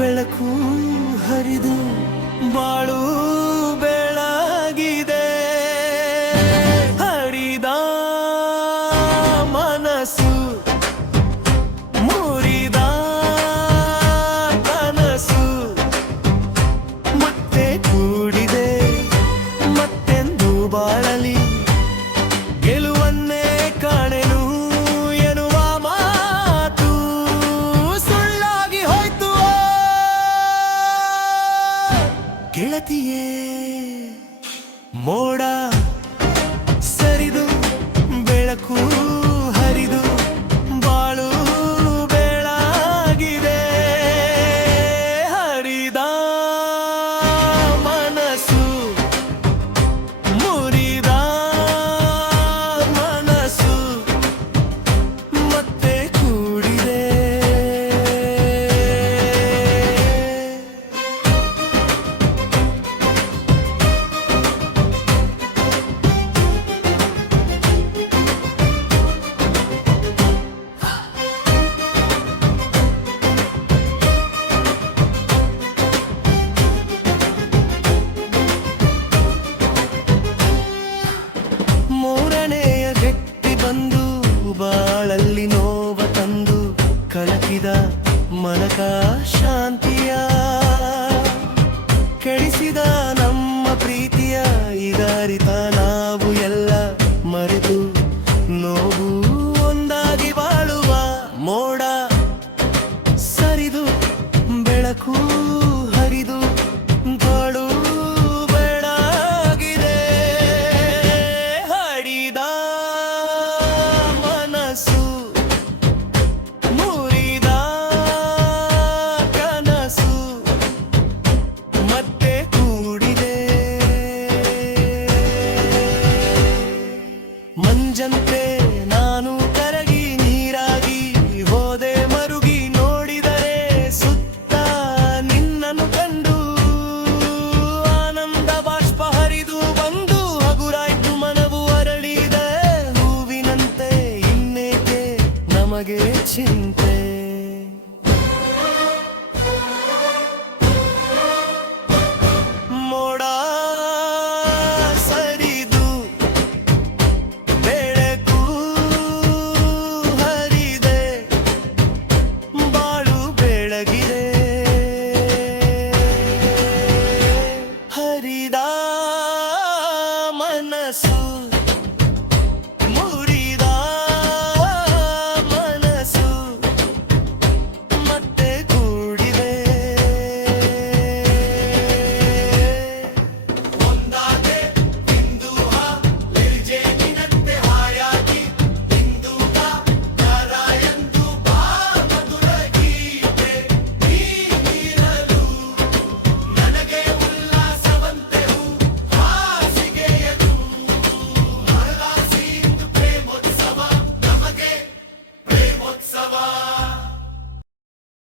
为了哭。ಗೆಳತಿಯೇ ಮೋಡ ಸರಿದು ಬೆಳಕು ಕಲಕಿದ ಮನಕ ಶಾಂತಿಯ ಕೆಡಿಸಿದ ನಮ್ಮ ಪ್ರೀತಿಯ ಇದಾರಿತ ಮಂಜಂತೆ ನಾನು ಕರಗಿ ನೀರಾಗಿ ಹೋದೆ ಮರುಗಿ ನೋಡಿದರೆ ಸುತ್ತ ನಿನ್ನನ್ನು ಕಂಡು ಆನಂದ ಬಾಷ್ಪ ಹರಿದು ಬಂದು ಹಗುರಾಯ್ತು ಮನವು ಅರಳಿದೆ ಹೂವಿನಂತೆ ಇನ್ನೇಕೆ ನಮಗೆ ಚಿಂತೆ querida